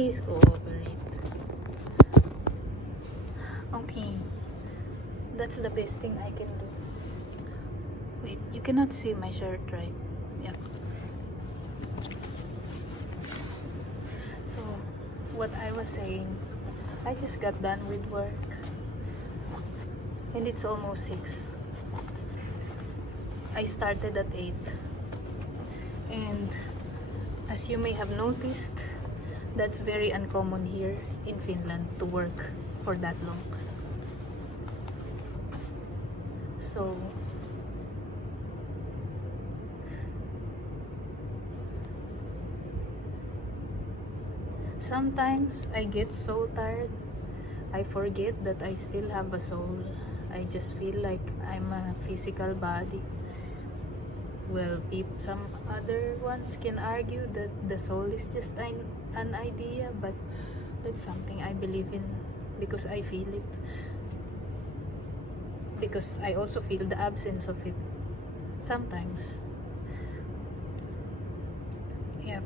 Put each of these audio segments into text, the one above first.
Please cooperate. Okay. That's the best thing I can do. Wait, you cannot see my shirt, right? Yeah. So, what I was saying, I just got done with work. And it's almost 6. I started at 8. And as you may have noticed, that's very uncommon here in Finland to work for that long. So, sometimes I get so tired, I forget that I still have a soul. I just feel like I'm a physical body. Well, some other ones can argue that the soul is just an idea, but that's something I believe in because I feel it. Because I also feel the absence of it sometimes. Yep.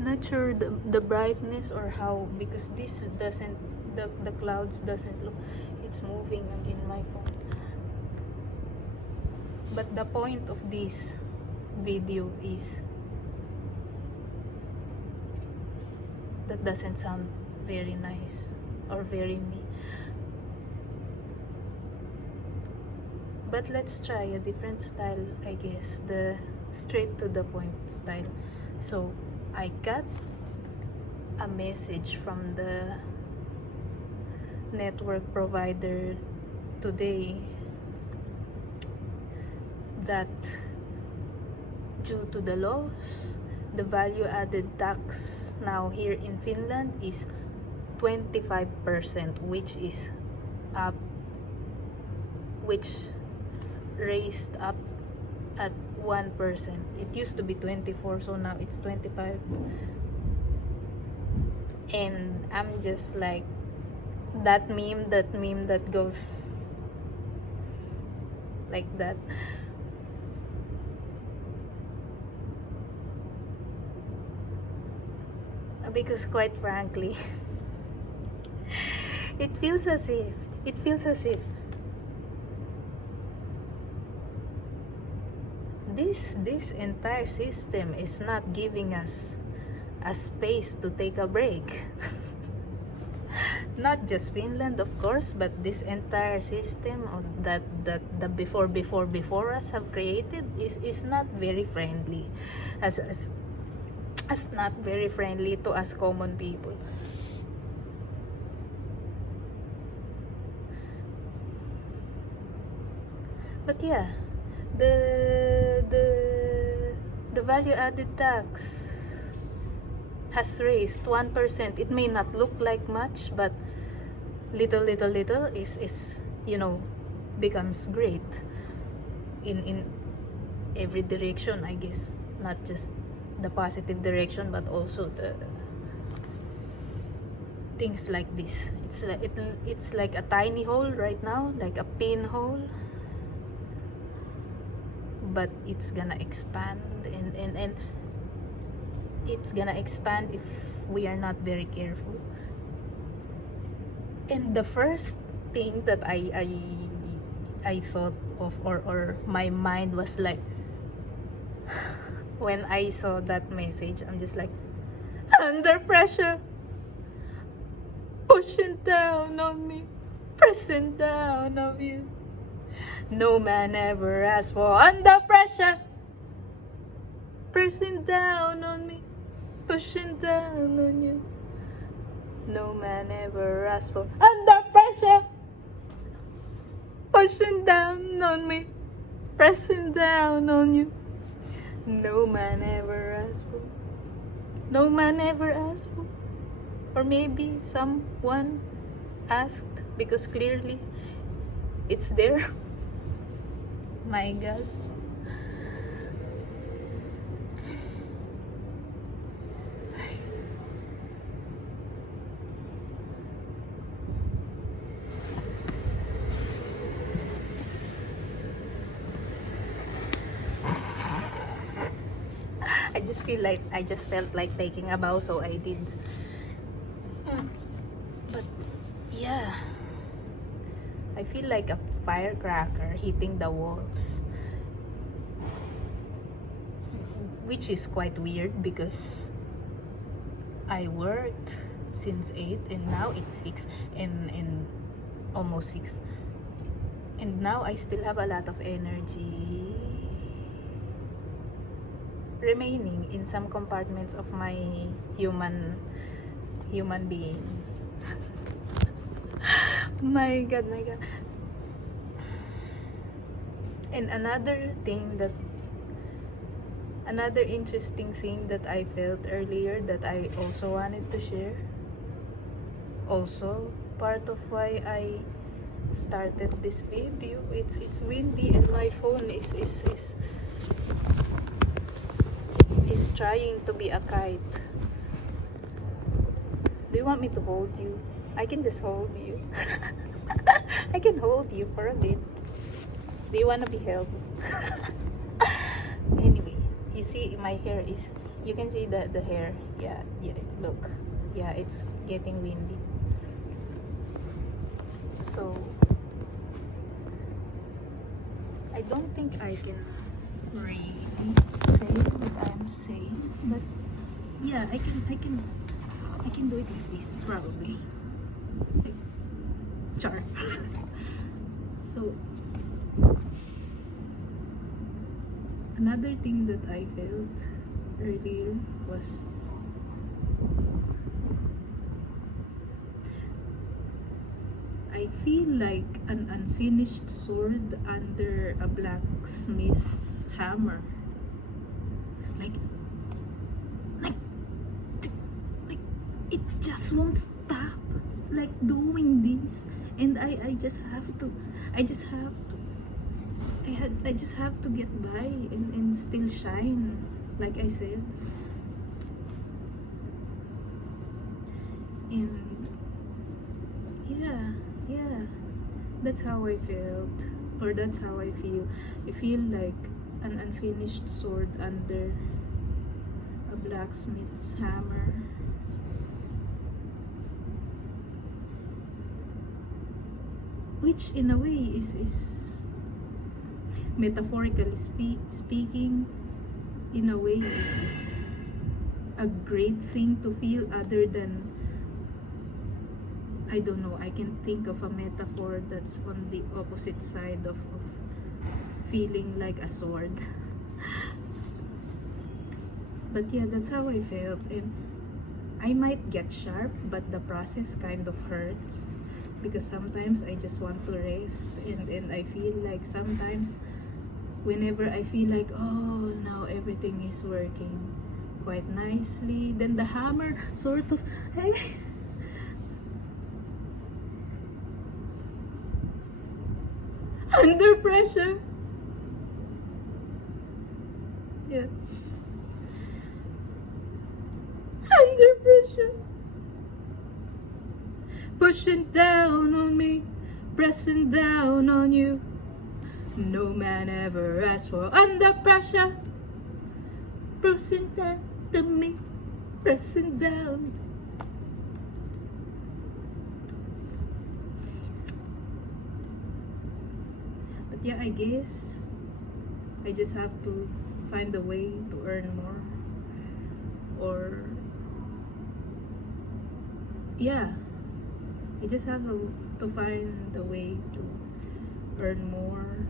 Not sure the brightness or how, because this doesn't, the clouds doesn't look, it's moving again my phone. But the point of this video is, that doesn't sound very nice or very me. But let's try a different style, I guess, the straight to the point style. So I got a message from the network provider today that due to the laws, the value added tax now here in Finland is 25%, which is up, which raised up at 1%. It used to be 24, so now it's 25. And I'm just like that meme that goes like that. Because quite frankly, it feels as if this entire system is not giving us a space to take a break. Not just Finland, of course, but this entire system of that the before us have created is not very friendly, as not very friendly to us common people. But yeah, the value added tax has raised 1%. It may not look like much, but little is becomes great in every direction, I guess. Not just the positive direction, but also the things like this. It's like a tiny hole right now, like a pinhole, but it's gonna expand and it's gonna expand if we are not very careful. And the first thing that I thought of, or my mind was like, when I saw that message, I'm just like, under pressure, pushing down on me, pressing down on you. No man ever asked for under pressure, pressing down on me, pushing down on you. No man ever asked for under pressure, pushing down on me, pressing down on you. No man ever asked for. No man ever asked for. Or maybe someone asked, because clearly it's there. My God. I just felt like taking a bow, so I did. feel like a firecracker hitting the walls, which is quite weird because I worked since 8 and now it's 6 and almost 6, and now I still have a lot of energy remaining in some compartments of my human being. My god. And another interesting thing that I felt earlier that I also wanted to share, also part of why I started this video, it's windy and my phone is trying to be a kite. Do you want me to hold you? I can just hold you. I can hold you for a bit. Do you want to be held? Anyway, you see my hair is, you can see that the hair, yeah, look, yeah, it's getting windy. So I don't think I can really say what I'm saying, but yeah, I can do it like this probably. Like, char. So another thing that I felt earlier was I feel like an unfinished sword under a blacksmith's hammer. Like it just won't stop, like doing this, and I just have to get by and still shine, like I said. And yeah, that's how I felt, or that's how I feel. I feel like an unfinished sword under a blacksmith's hammer. Which in a way is metaphorically speaking, in a way is a great thing to feel, other than, I don't know, I can think of a metaphor that's on the opposite side of feeling like a sword. But yeah, that's how I felt, and I might get sharp, but the process kind of hurts, because sometimes I just want to rest, and I feel like sometimes whenever I feel like, oh, now everything is working quite nicely, then the hammer sort of under pressure. Yeah. Under pressure. Pushing down on me, pressing down on you. No man ever asked for under pressure. Pressing down to me, pressing down. But yeah, I guess I just have to find a way to earn more, or yeah, I just have to find a way to earn more,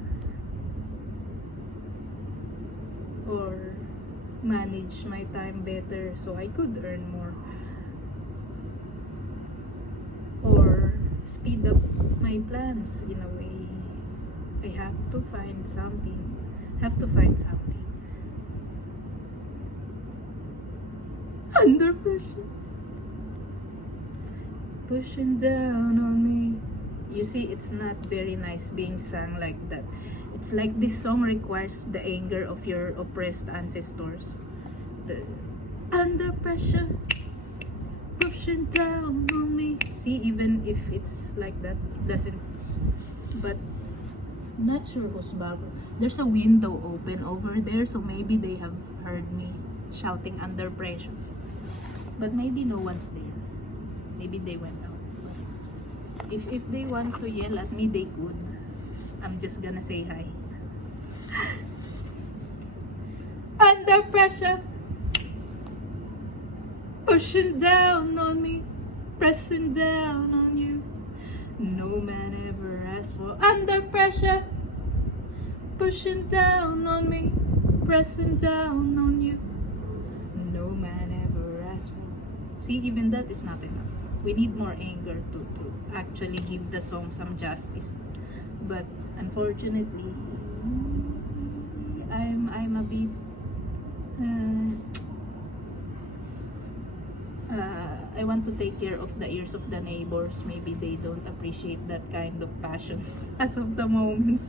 or manage my time better so I could earn more, or speed up my plans in a way. I have to find something. Under pressure. Pushing down on me. You see, it's not very nice being sung like that. It's like this song requires the anger of your oppressed ancestors. The under pressure, pushing down on me. See, even if it's like that, it doesn't. But not sure who's back. There's a window open over there, so maybe they have heard me shouting under pressure. But maybe no one's there. Maybe they went out. If they want to yell at me, they could. I'm just gonna say hi. Under pressure, pushing down on me, pressing down on you. No man ever asked for. Under pressure, pushing down on me, pressing down on you. No man ever asked for. See, even that is not enough. We need more anger to actually give the song some justice. But unfortunately, I'm a bit I want to take care of the ears of the neighbors. Maybe they don't appreciate that kind of passion as of the moment.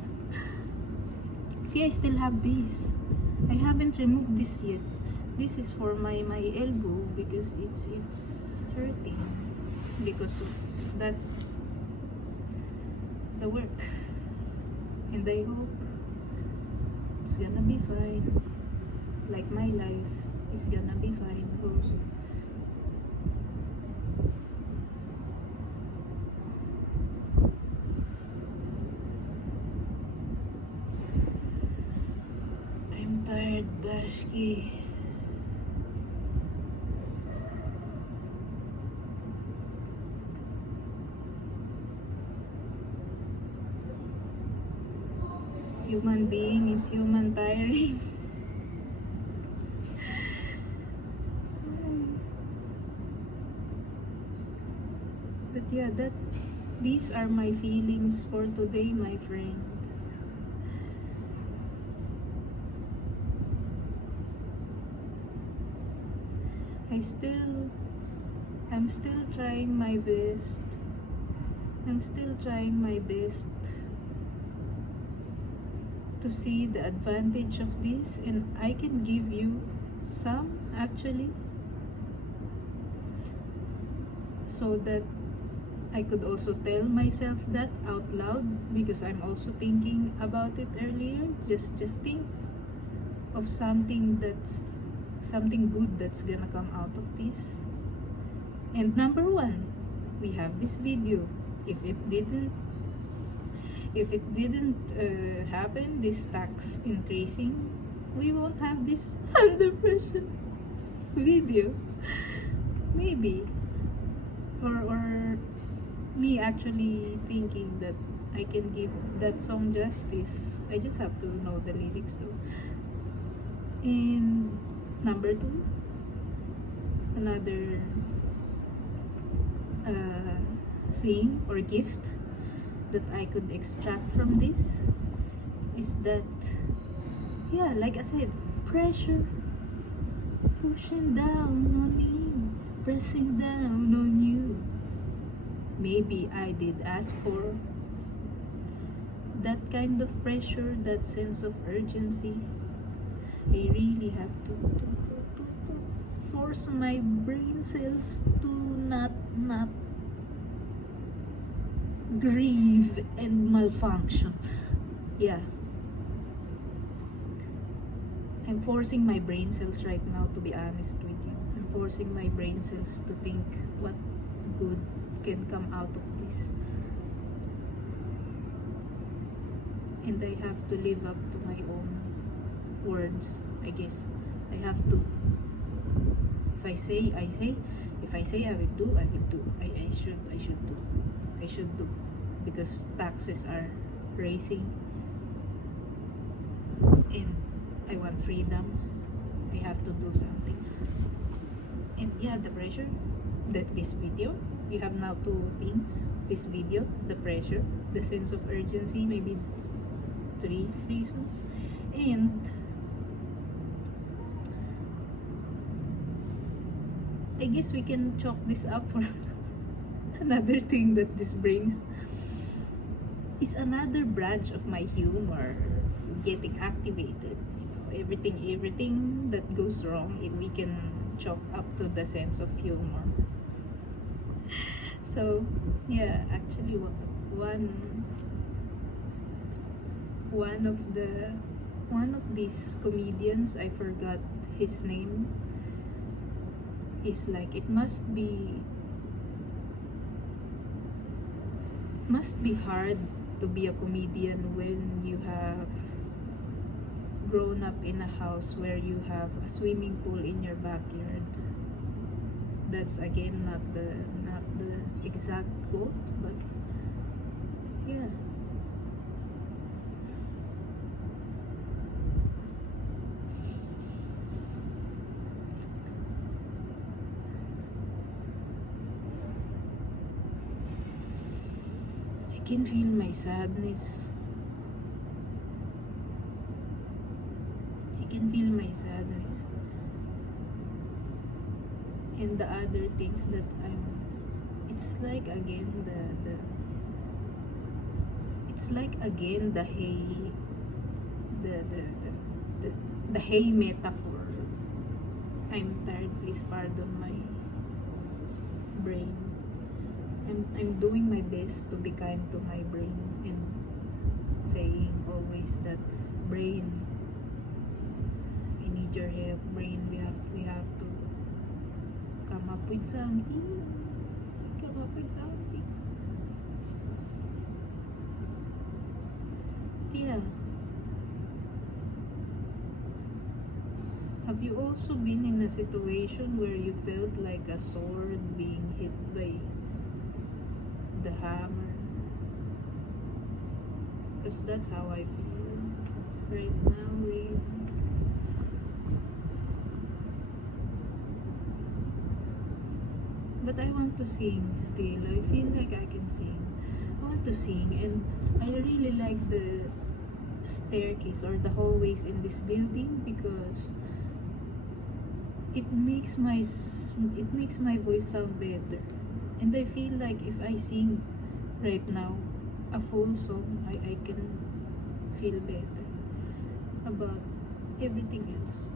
See, I still have this. I haven't removed this yet. This is for my elbow because it's hurting because of that the work. And I hope it's gonna be fine. Like my life is gonna be fine also. I'm tired, Bashki. Human being is human tiring. But yeah, these are my feelings for today, my friend. I'm still trying my best. I'm still trying my best to see the advantage of this, and I can give you some actually, so that I could also tell myself that out loud, because I'm also thinking about it earlier. Just think of something good that's gonna come out of this. And number one, we have this video. If it didn't happen, this tax increasing, we won't have this under pressure video. Maybe, or me actually thinking that I can give that song justice. I just have to know the lyrics though. And number two, another thing or gift that I could extract from this is that, yeah, like I said, pressure pushing down on me, pressing down on you. Maybe I did ask for that kind of pressure, that sense of urgency. I really have to force my brain cells to not grieve and malfunction. Yeah, I'm forcing my brain cells right now, to be honest with you. I'm forcing my brain cells to think what good can come out of this, and I have to live up to my own words. I guess I have to. If I say, I say. If I say I will do, I will do. I should do. Because taxes are raising and I want freedom. I have to do something. And yeah, the pressure, this video, you have now two things. This video, the pressure, the sense of urgency, maybe 3 reasons. And I guess we can chalk this up for another thing that this brings is another branch of my humor getting activated. Everything that goes wrong, we can chalk up to the sense of humor. So yeah, actually one of these comedians, I forgot his name, is like, it must be must be hard to be a comedian when you have grown up in a house where you have a swimming pool in your backyard. That's again not the exact quote, but yeah. I can feel my sadness. I can feel my sadness. And the other things that it's like again it's like again the hay, the hay metaphor. I'm tired, please pardon my brain. I'm doing my best to be kind to my brain and saying always that, brain, I need your help. Brain, we have to come up with something. Come up with something. Yeah. Have you also been in a situation where you felt like a sword being hit by the hammer? Because that's how I feel right now, really. But I want to sing still. I feel like I can sing. I want to sing, and I really like the staircase or the hallways in this building because it makes my voice sound better. And I feel like if I sing right now a full song, I can feel better about everything else.